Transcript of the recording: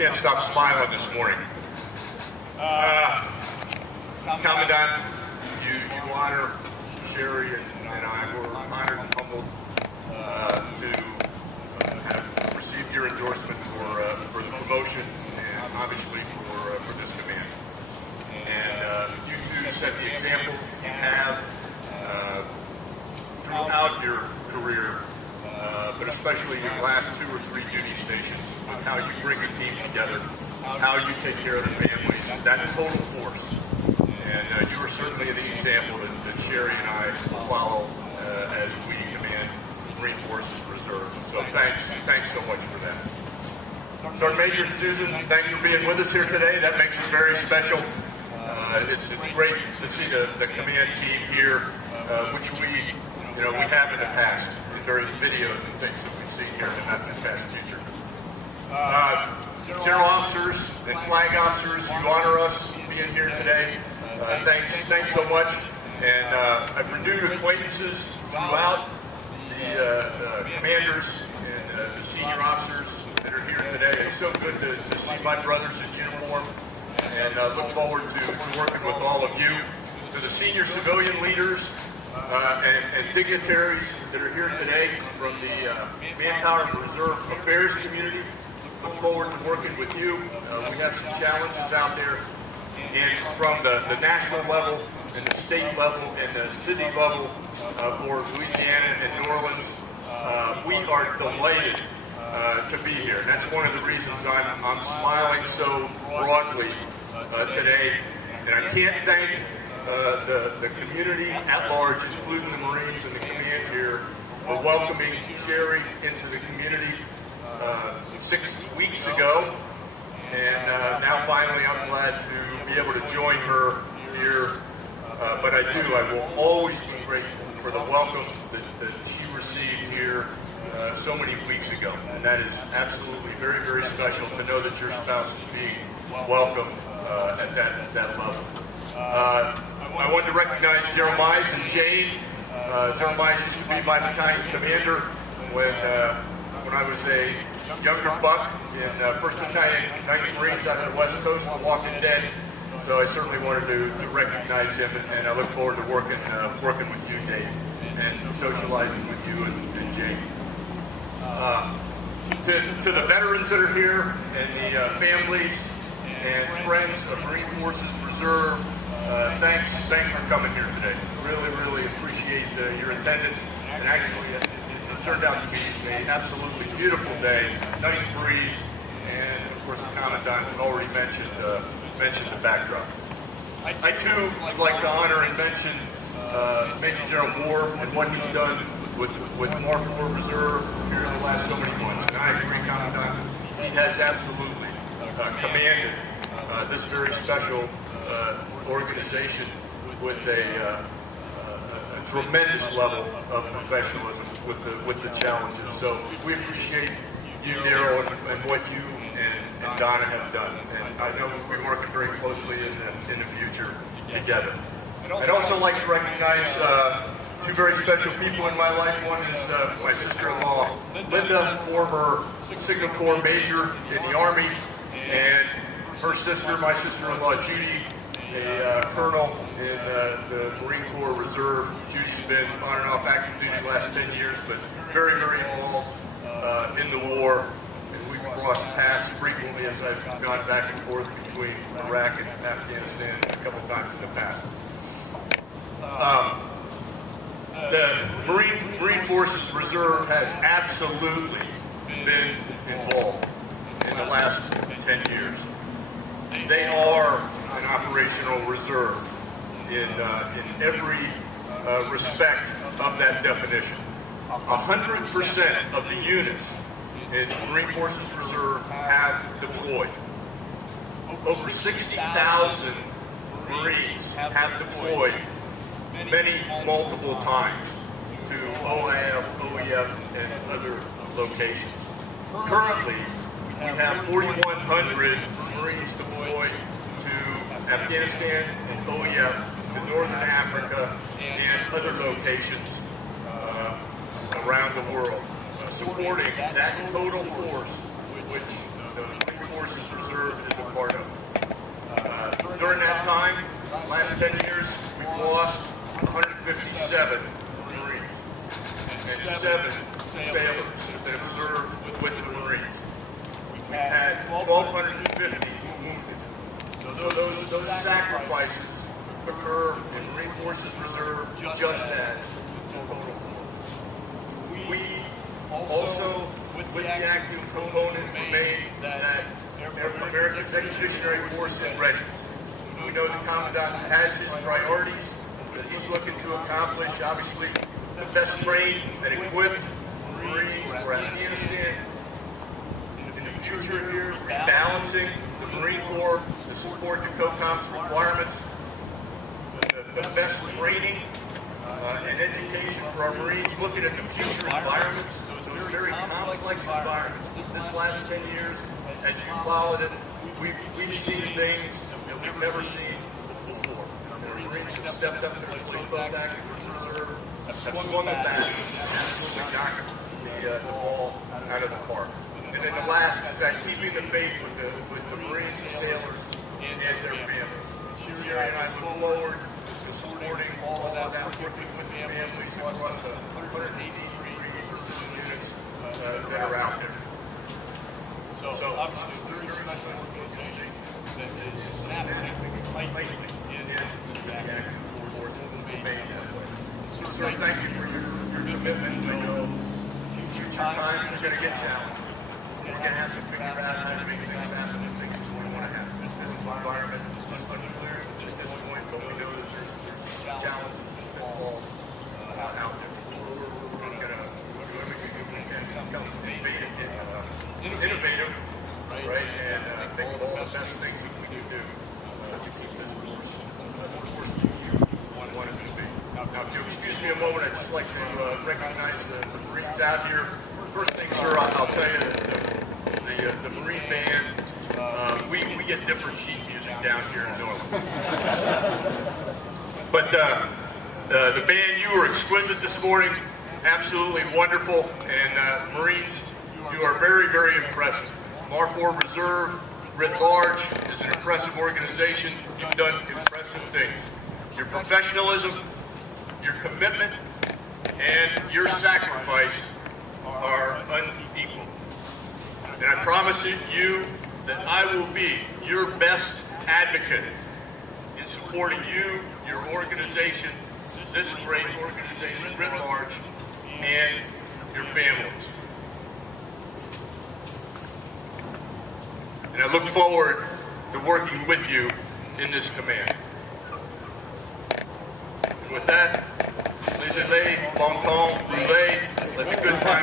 can't stop smiling this morning. Commandant, you honor Sherry and I. We're honored and humbled to have received your endorsement for the promotion and obviously for this command. And you two set the example you have throughout your career, but especially your last 2 or 3 duty stations, with how you bring a team together, how you take care of the families, that total force. And you are certainly the example that Sherry and I follow as we command Marine Forces Reserve. So thanks so much for that. Sergeant Major and Susan, thank you for being with us here today. That makes us very special. It's great to see the command team here, which we have in the past, in various videos and things that we've seen here in the not too fast future. General officers and flag officers, you honor us being here today. Thanks so much. And I've renewed acquaintances throughout the commanders and the senior officers that are here today. It's so good to see my brothers in uniform, and look forward to working with all of you. To the senior civilian leaders and dignitaries that are here today from the Manpower and Reserve Affairs community, look forward to working with you. We have some challenges out there, and from the national level and the state level and the city level for Louisiana and New Orleans, we are delighted to be here. And that's one of the reasons I'm smiling so broadly today. And I can't thank the community at large, including the Marines and the command here, for welcoming Sherry into the community 6 weeks ago. And now finally I'm glad to be able to join her here. But I will always be grateful for the welcome that she received here so many weeks ago. And that is absolutely very, very special to know that your spouse is being welcomed at that level. I wanted to recognize Jeremiah and Jane. Jeremiah used to be my battalion commander when I was a younger buck in 1st Battalion, 9th Marines out of the West Coast, The Walking Dead. So I certainly wanted to recognize him, and I look forward to working with you, Dave, and socializing with you and Jane. To the veterans that are here and the families and friends of Marine Forces Reserve, thanks for coming here today. Really appreciate your attendance. And actually, it turned out to be an absolutely beautiful day, nice breeze, and of course the Commandant has already mentioned the backdrop. I too would like to honor and mention Major General Moore and what he's done with Mark IV Reserve here in the last so many months. And I agree, Commandant, he has absolutely commanded this very special organization with a tremendous level of professionalism with the challenges. So we appreciate you, Daryl, and what you and Donna have done. And I know we'll be working very closely in the future together. I'd also like to recognize 2 very special people in my life. One is my sister-in-law, Linda, former Signal Corps major in the Army, and her sister, my sister-in-law, Judy, a colonel in the Marine Corps Reserve. Judy's been on and off active duty the last 10 years, but very involved in the war. And we've crossed paths frequently as I've gone back and forth between Iraq and Afghanistan a couple times in the past. The Marine Forces Reserve has absolutely been involved in the last 10 years. They are an operational reserve in every respect of that definition. 100% of the units in Marine Forces Reserve have deployed. Over 60,000 Marines have deployed multiple times to OIF, OEF, and other locations. Currently, we have 4,100 Marines deployed to Afghanistan and OEF, to Northern Africa, and other locations around the world, supporting that total force which the Marine Forces Reserve is a part of. During that time, last 10 years, we've lost 157 Marines and 7 sailors that have served with the Marines. We've had 1,250 wounded. So those sacrifices occur in Marine Forces Reserve just as total. We also, with the active component, remain that American Expeditionary Force is ready. We know the Commandant has his priorities that he's looking to accomplish. Obviously, the best trained and equipped Marines for Afghanistan. In the future here, rebalancing the Marine Corps to support the COCOM's requirements. The best training and education for our Marines, looking at the future environments, those very complex environments. This last 10 years, as you followed it, we've seen things that we've never seen before. The Marines have stepped up to the plate, both active reserve, have swung the bat, and absolutely knocked the ball out of the park. And then the last is that keeping the faith with the Marines and sailors and their families. Sherry and I look forward to supporting all of that, working with families across the 183 units that are out there. So obviously a very special organization that is snapping tightly in the active force So thank you for your commitment. We know future times are going to get challenging. We're going to have to figure out how to make things happen and things we want to happen. This environment is unclear at this point, but we know that there's challenges that fall out there. We're going to do everything we can to become innovative, right? And think of all the best things that we can do to keep this force you want it to be. Now, if you excuse me a moment, I'd just like to recognize the Marines out here. First thing, sir, I'll tell you that the Marine Band, we get different sheet music down here in Norfolk. But the band, you were exquisite this morning, absolutely wonderful, and Marines, you are very, very impressive. MAR-4 Reserve, writ large, is an impressive organization. You've done impressive things. Your professionalism, your commitment, and your sacrifice are unequal. And I promise you that I will be your best advocate in supporting you, your organization, this great organization writ large, and your families. And I look forward to working with you in this command. And with that, les amis, bon temps, roulez, let the good times